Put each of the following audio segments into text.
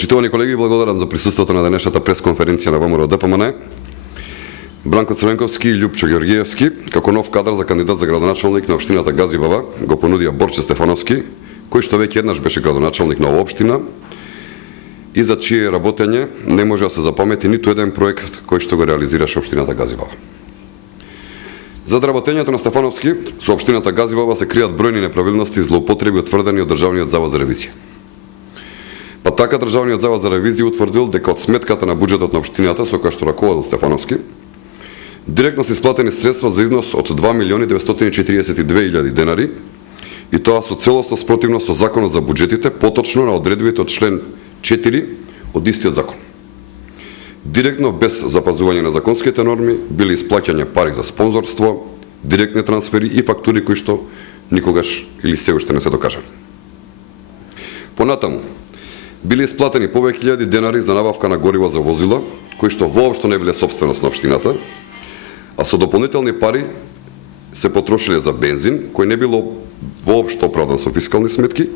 Почитувани колеги, благодарам за присуството на денешната пресконференција на ВМРО ДПМН. Бранко Црвенковски и Љупчо Георгиевски, како нов кадар за кандидат за градоначалник на општината Газибава, го понудија Борче Стефановски, кој што веќе еднаш беше градоначалник на оваа општина и за чие работење не може да се запамети ниту еден проект кој што го реализираше општината Газибава. За работењето на Стефановски со општината Газибава се кријат бројни неправилности и злоупотреби утврдени од Државниот завод за ревизија. Па така Државниот завод за ревизија утврдил дека од сметката на буџетот на општината со која што раководел Стефановски, директно се исплатени средства за износ од 2.942.000 денари, и тоа со целосно спротивно со Законот за буџетите, поточно на одредбите од член 4 од истиот закон. Директно, без запазување на законските норми, биле исплаќање пари за спонзорство, директни трансфери и фактури кои што никогаш или се уште не се докажани. Понатаму, биле исплатени повеќе илјади денари за набавка на гориво за возила, кои што воопшто не биле собственост на општината, а со дополнителни пари се потрошиле за бензин, кој не било воопшто оправдан со фискални сметки,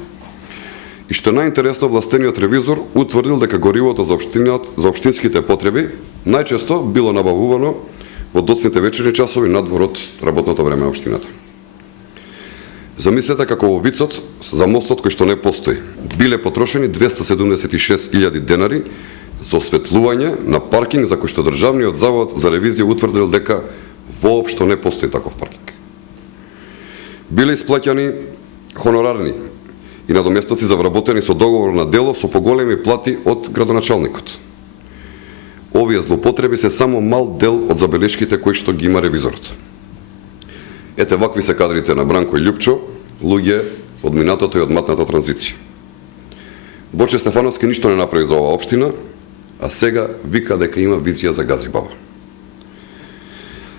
и што најинтересно, властениот ревизор утврдил дека горивото за општинските потреби најчесто било набавувано во доцните вечерни часови надвор од работното време на општината. Замислете како во вицот за мостот кој што не постои. Биле потрошени 276.000 денари за осветлување на паркинг за кој што Државниот завод за ревизија утврдил дека воопшто не постои таков паркинг. Биле исплаќани хонорарни и надоместоци за вработени со договор на дело со поголеми плати од градоначалникот. Овие злоупотреби се само мал дел од забелешките кои што ги има ревизорот. Ете, вакви се кадрите на Бранко и Љупчо, луѓе од минатото и од матната транзиција. Борче Стефановски ништо не направи за оваа општина, а сега вика дека има визија за Газибава.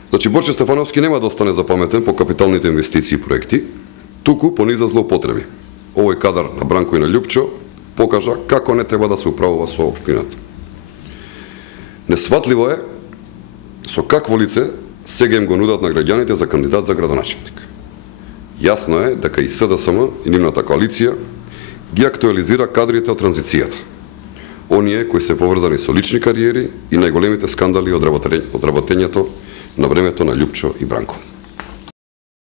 Значи, Борче Стефановски нема да остане запаметен по капиталните инвестиции и проекти, туку по низа злоупотреби. Овој кадар на Бранко и на Љупчо покажа како не треба да се управува со општината. Несватливо е со какво лице сега им го нудат на граѓаните за кандидат за градоначалник. Јасно е дека и СДСМ и нивната коалиција ги актуализира кадрите од транзицијата. Оние кои се поврзани со лични кариери и најголемите скандали од работењето на времето на Љупчо и Бранко.